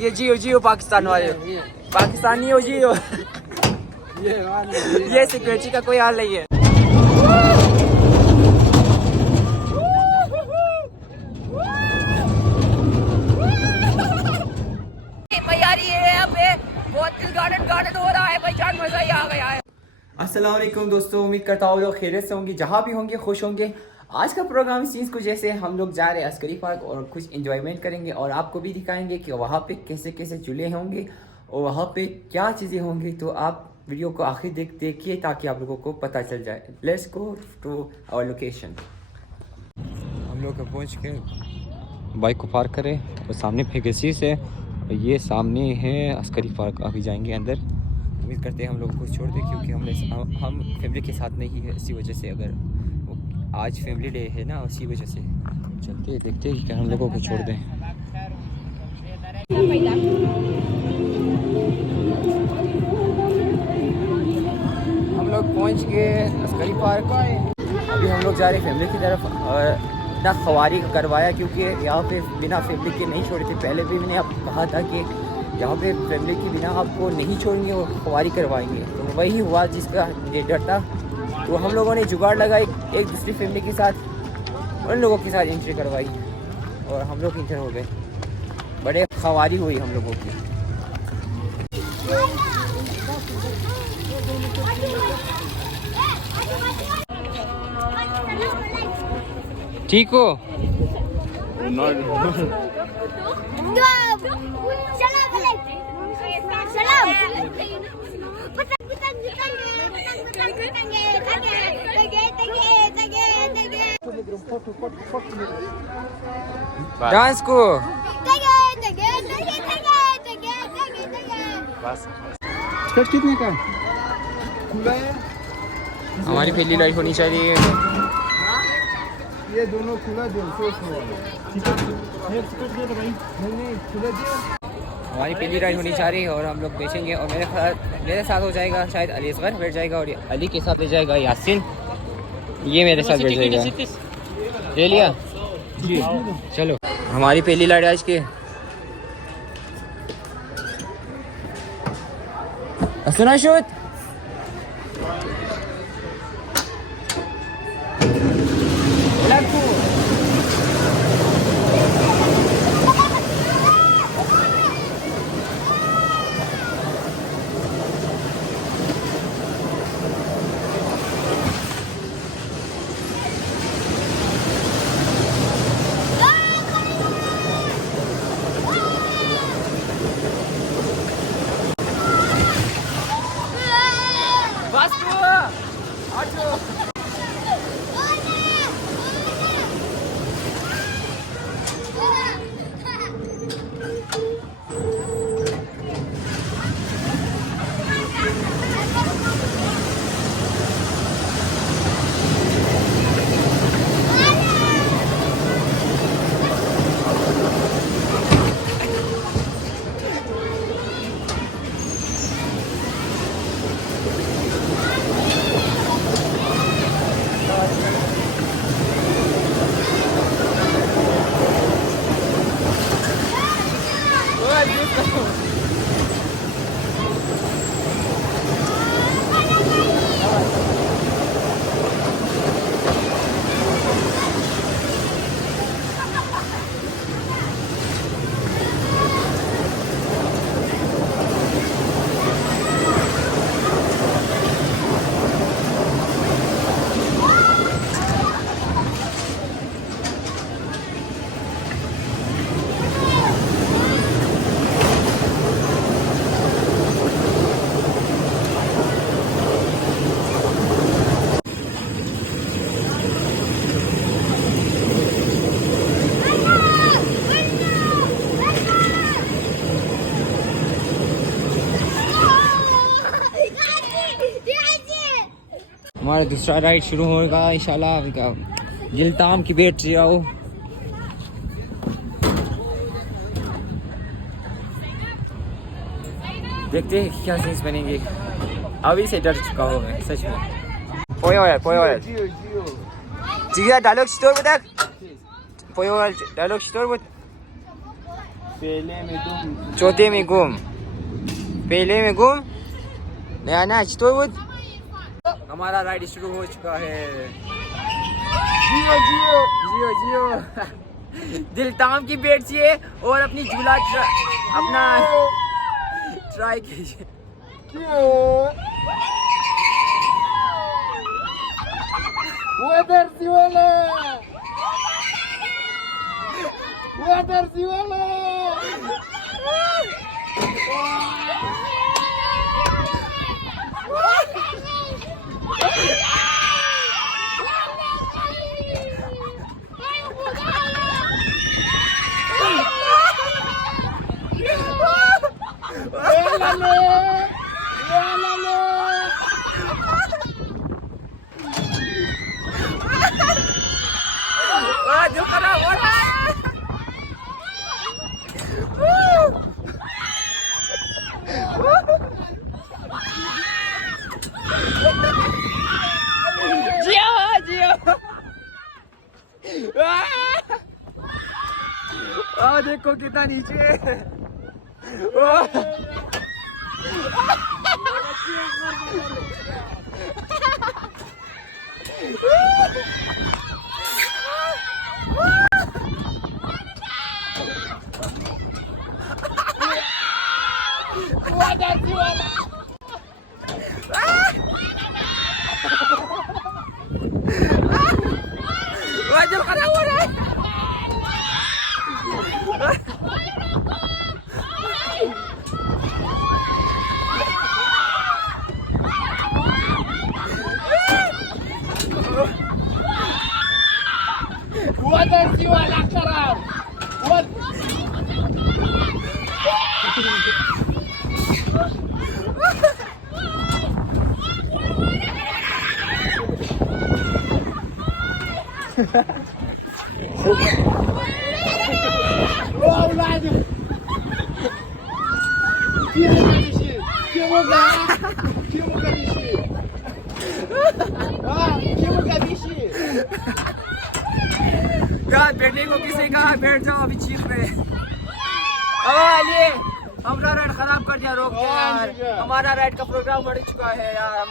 ये जियो जियो पाकिस्तान वाले, पाकिस्तानी हो जियो। ये सिक्योरिटी का कोई हाल नहीं है। गार्डन हो रहा है भाई जान, मजा ही आ गया है। अस्सलाम वालेकुम दोस्तों, उम्मीद करता हूँ लोग खैरियत से होंगे, जहाँ भी होंगे खुश होंगे। आज का प्रोग्राम सीन्स कुछ ऐसे, हम लोग जा रहे हैं अस्करी पार्क और कुछ एंजॉयमेंट करेंगे और आपको भी दिखाएंगे कि वहाँ पे कैसे कैसे झूले होंगे और वहाँ पे क्या चीज़ें होंगी। तो आप वीडियो को आखिर देखिए ताकि आप लोगों को पता चल जाए। Let's go to our location. हम लोग पहुँच के बाइक को पार्क करें और सामने पेगासस है, ये सामने है अस्करी पार्क। अभी जाएंगे अंदर। उम्मीद करते हैं हम लोग को छोड़ दें क्योंकि हम फैमिली के साथ नहीं है, इसी वजह से। अगर आज फैमिली डे है ना, उसी वजह से चलते हैं, देखते हैं कि हम लोगों को छोड़ दें। हम लोग पहुंच गए अस्करी पार्क। अभी हम लोग जा रहे हैं फैमिली की तरफ और इतना सवारी करवाया क्योंकि यहाँ पे बिना फैमिली के नहीं छोड़े थे। पहले भी मैंने आपको कहा था कि यहाँ पे फैमिली के बिना आपको नहीं छोड़ेंगे और सवारी करवाएंगे, तो वही हुआ जिसका ये डर था। तो हम लोगों ने जुगाड़ लगाई, एक दूसरी फैमिली के साथ उन लोगों के साथ एंट्री करवाई और हम लोग इंटर हो गए। बड़े सवारी हुई हम लोगों की। ठीक हो? डांस को बस कितने का खुला है? हमारी पहली लाइट होनी चाहिए। ये दोनों खुला हमारी पहली राइड होनी चाहिए और हम लोग बेचेंगे। और मेरे साथ हो जाएगा शायद अली असगर बैठ जाएगा और अली के साथ ले जाएगा यासिन। ये मेरे साथ बैठ जाएगा। ले लिया जी, चलो हमारी पहली लाइट आज के। सुना शोध हमारा दूसरा राइड शुरू होगा इंशाल्लाह। गिलताम की बैठ जाओ। देखते हैं क्या सीन्स बनेंगे। अभी से डर चुका हूँ मैं सच में। जिया डायलॉग स्टोर बता। डायलॉग स्टोर बता। पहले में तुम चौथे में गुम, पहले में गुम, नया नाच तो वो हमारा राइड शुरू हो चुका है। जियो जियो जियो जियो दिल ताम की बैठिए और अपनी झूला अपना ट्राई कीजिए। Water Siwala! Water Siwala! जो खराब हो रहा है। जियो जियो देखो कितना नीचे। जो खराब हो रहा है। Water Siwala खराब। बैठने को किसी कहा बैठ जाओ अभी चीख रहे। हमारा राइड खराब कर दिया, रोक दिया यार। हमारा राइड का प्रोग्राम बढ़ चुका है यार।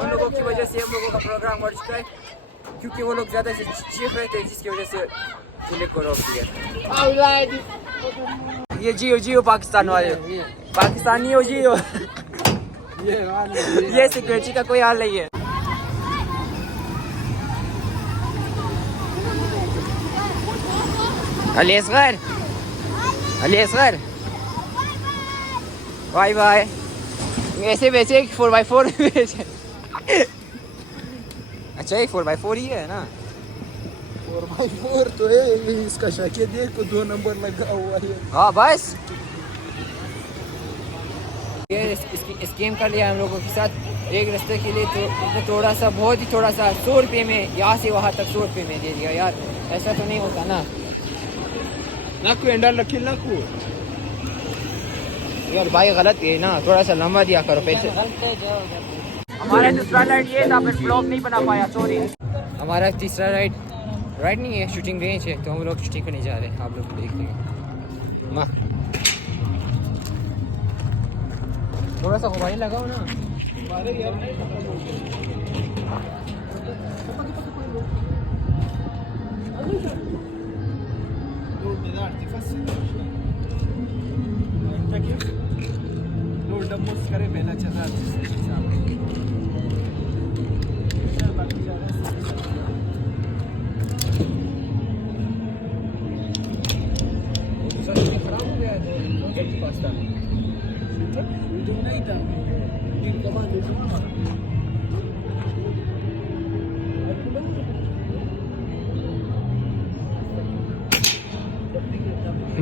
उन लोगों की वजह से हम लोगों का प्रोग्राम बढ़ चुका है, क्योंकि वो लोग ज्यादा से चीख रहे थे, जिसकी वजह से क्लिक को रोक दिया। ये जियो जियो पाकिस्तान वाले, पाकिस्तानी हो जियो। ये सिक्योरिटी का कोई हाल नहीं है। Aliasgar Aliasgar bye bye. ऐसे बेचे 4x4 बेचे। अच्छा ये 4x4 ही है ना। 4x4 तो है, इसका शके देखो 2 नंबर लगा हुआ है। हाँ बस ये स्कीम कर लिया हम लोगों के साथ। एक रास्ते के लिए तो थोड़ा सा, बहुत ही थोड़ा सा 100 रुपये में, यहाँ से वहाँ तक 100 रुपये में दे दिया यार। ऐसा तो नहीं होता ना। नाकू एंडर लकी नाकू यार भाई गलत है ना, थोड़ा सा लंबा दिया करो पैसे। हमारा दूसरा राइड ये था, फिर ब्लॉग नहीं बना पाया, सॉरी। हमारा तीसरा राइड नहीं है, शूटिंग रेंज है, तो हम लोग शूटिंग करने जा रहे हैं। आप लोग देख लेंगे। थोड़ा सा मोबाइल लगाओ ना।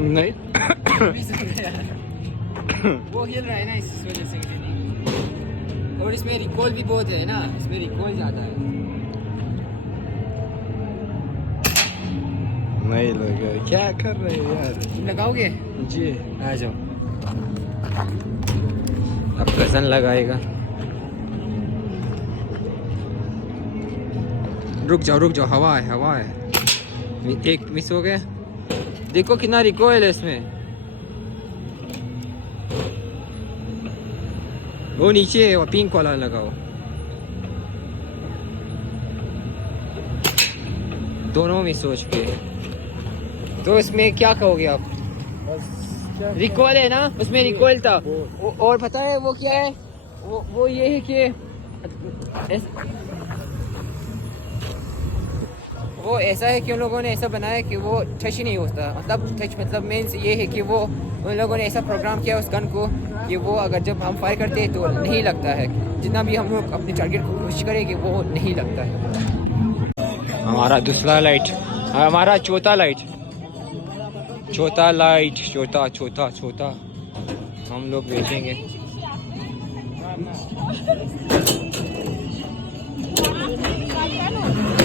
नहीं वो हिल रहा है ना, इस वजह से नहीं। और इसमें रिकॉल भी बहुत है ना, इसमें रिकॉल ज़्यादा है। नहीं लगा, क्या कर रहे हो यार? लगाओगे जी आ जाओ। अब कज़न लगाएगा। रुक जाओ, हवा है। एक मिस हो गया। देखो कितना रिकॉइल है इसमें। वो नीचे वो पिंक वाला लगाओ, दोनों में सोच के। तो इसमें क्या कहोगे आप? रिकॉल है ना, उसमें रिकॉल था। और पता है वो क्या है? वो ये है कि वो ऐसा है कि उन लोगों ने ऐसा बनाया कि वो टच ही नहीं होता। मतलब टच मतलब मीन्स ये है कि वो उन लोगों ने ऐसा प्रोग्राम किया उस गन को कि वो अगर जब हम फायर करते हैं तो नहीं लगता है। जितना भी हम लोग अपने टारगेट को कोशिश करें कि वो नहीं लगता है। हमारा दूसरा लाइट, हमारा चौथा लाइट, चौथा लाइट, चौथा चौथा चौथा हम लोग बेचेंगे।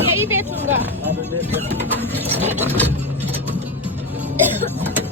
यही बेचूंगा।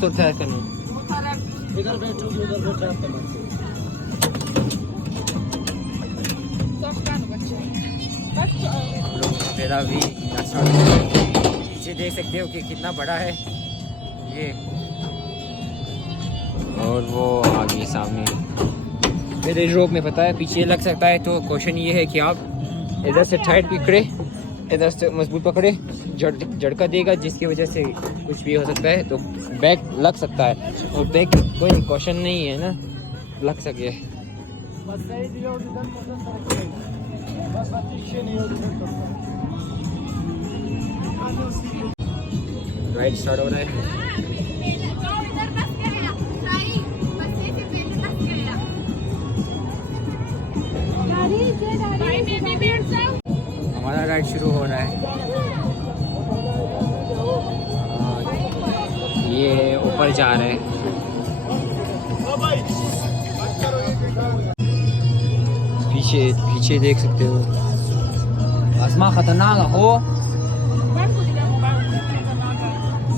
तो था करना। इधर बैठोगे उधर बैठा करना। मेरा भी पीछे देख सकते हो कि कितना बड़ा है ये, और वो आगे सामने मेरे ड्रॉप में पता है पीछे लग सकता है। तो क्वेश्चन ये है कि आप इधर से टाइट पकड़े, इधर से मजबूत पकड़े, झटका देगा जिसकी वजह से कुछ भी हो सकता है। तो बैक लग सकता है, और बैक कोई क्वेश्चन नहीं है ना, लग सके। राइट स्टार्ट हो रहा है। हमारा राइड शुरू हो रहा है। ये ऊपर जा रहे हैं। पीछे पीछे देख सकते हो आसमान खतरनाक हो।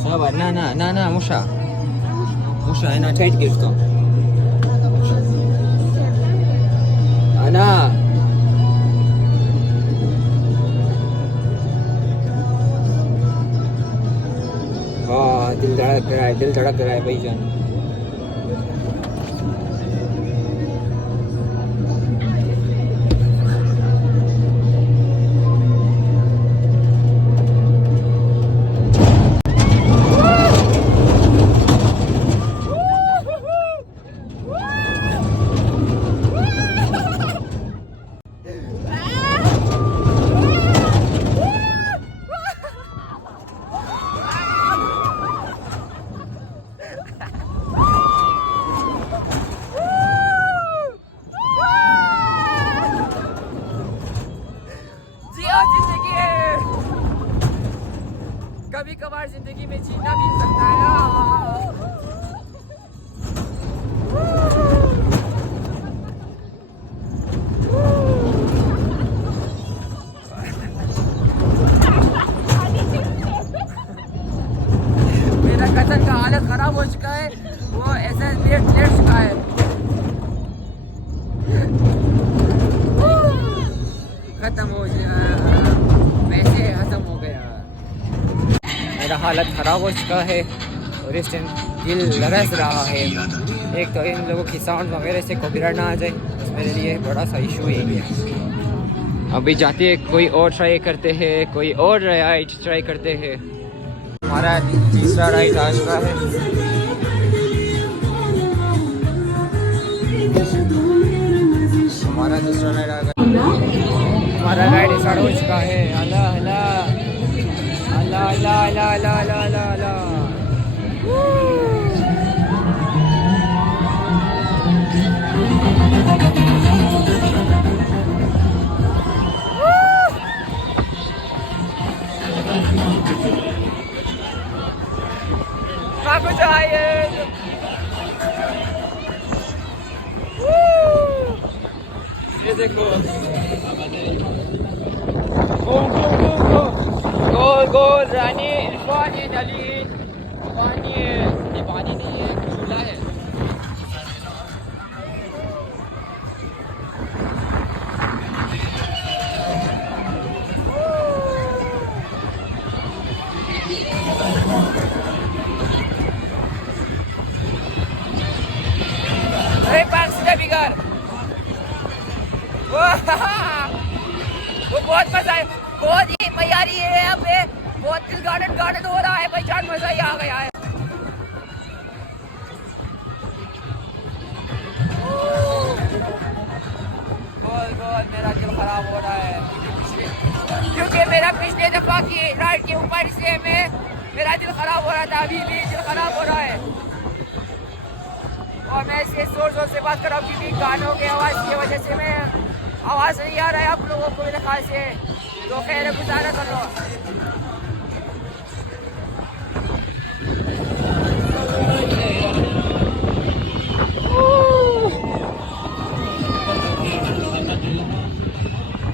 sabar na musha ana tight girto ana दिल धड़क रहा है भाई जान। कभी कभार जिंदगी में जीना भी सकता है ना। मेरा कजन का हालत खराब हो चुका है, वो ऐसा लेट चुका है। खत्म हो गया, वैसे खत्म हो गया। मेरा हालत ख़राब हो चुका है और इस टाइम दिल लरस रहा है। एक तो इन लोगों की साउंड वगैरह से कॉपीराइट ना आ जाए, मेरे लिए बड़ा सा इशू है। अभी जाते हैं कोई और ट्राई करते हैं, कोई और राइड ट्राई करते हैं। हमारा तीसरा राइड आ चुका है। हमारा दूसरा राइड आ गया। हमारा राइड स्टार्ट हो चुका है। अल्लाह अल्लाह अल्लाह अल्लाह अल्लाह अल्लाह अल्लाह अल्लाह। कुछ आए ये देखो, गोल गोल रानी इरफान अली पानी है, ये पानी नहीं है, चूल्हा है। अरे पार्क सीधा बिगाड़। वो बहुत मजा है, बहुत ही तैयारी है यहाँ पे, बहुत दिल गार्डन गार्डन हो रहा है भाई जान, मजा ही आ गया है। बहुत बहुत मेरा दिल खराब हो रहा है क्योंकि मेरा पिछले दफा की राइड के ऊपर से मेरा दिल खराब हो रहा था, अभी भी दिल खराब हो रहा है। और मैं इससे जोर जोर से बात कर रहा हूँ क्योंकि गानों की आवाज़ की वजह से मैं आवाज़ नहीं आ रहा है आप लोगों को मेरे ख्याल से, तो खैर गुजारा कर लो।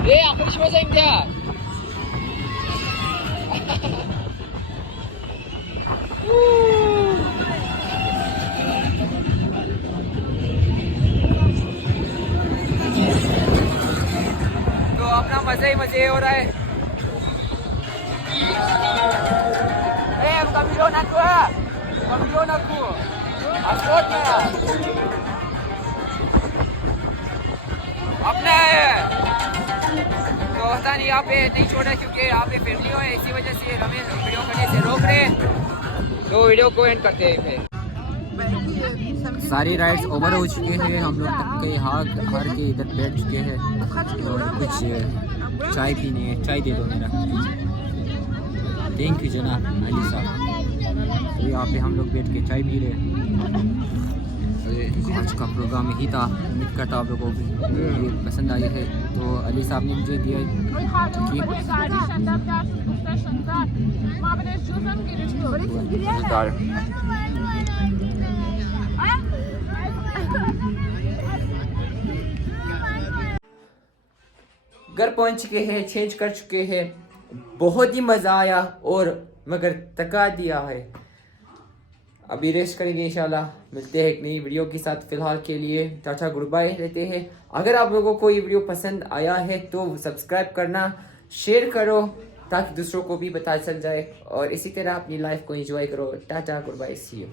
ये आखिर में जाएंगे तो अपना मजे ही मजे हो रहा है। कमिलो ना को अस्कोट में अपने तो पता नहीं यहाँ पे नहीं छोड़ा क्योंकि यहाँ पे फैमिली है, इसी वजह से हमें वीडियो करने से रोक रहे हैं, तो वीडियो को एंड करते हैं फिर। सारी राइड्स ओवर हो चुके हैं, हम लोग तक के हार के इधर बैठ चुके हैं और कुछ चाय पीनी है। चाय दे दो मेरा, थैंक यू जनाब अली साहब। तो यहाँ पे हम लोग बैठ के चाय पी रहे हैं। आज का प्रोग्राम यही था, उम्मीद करता आप लोगों को ये पसंद आई है। तो अली साहब ने मुझे दिया घर पहुंच चुके हैं, चेंज कर चुके हैं, बहुत ही मज़ा आया और मगर थका दिया है। अभी रेस्ट करेंगे, इंशाल्लाह मिलते हैं एक नई वीडियो के साथ। फिलहाल के लिए टाटा गुड बाय रहते हैं। अगर आप लोगों को ये वीडियो पसंद आया है तो सब्सक्राइब करना, शेयर करो ताकि दूसरों को भी पता चल जाए, और इसी तरह अपनी लाइफ को एंजॉय करो। Tata goodbye, see you.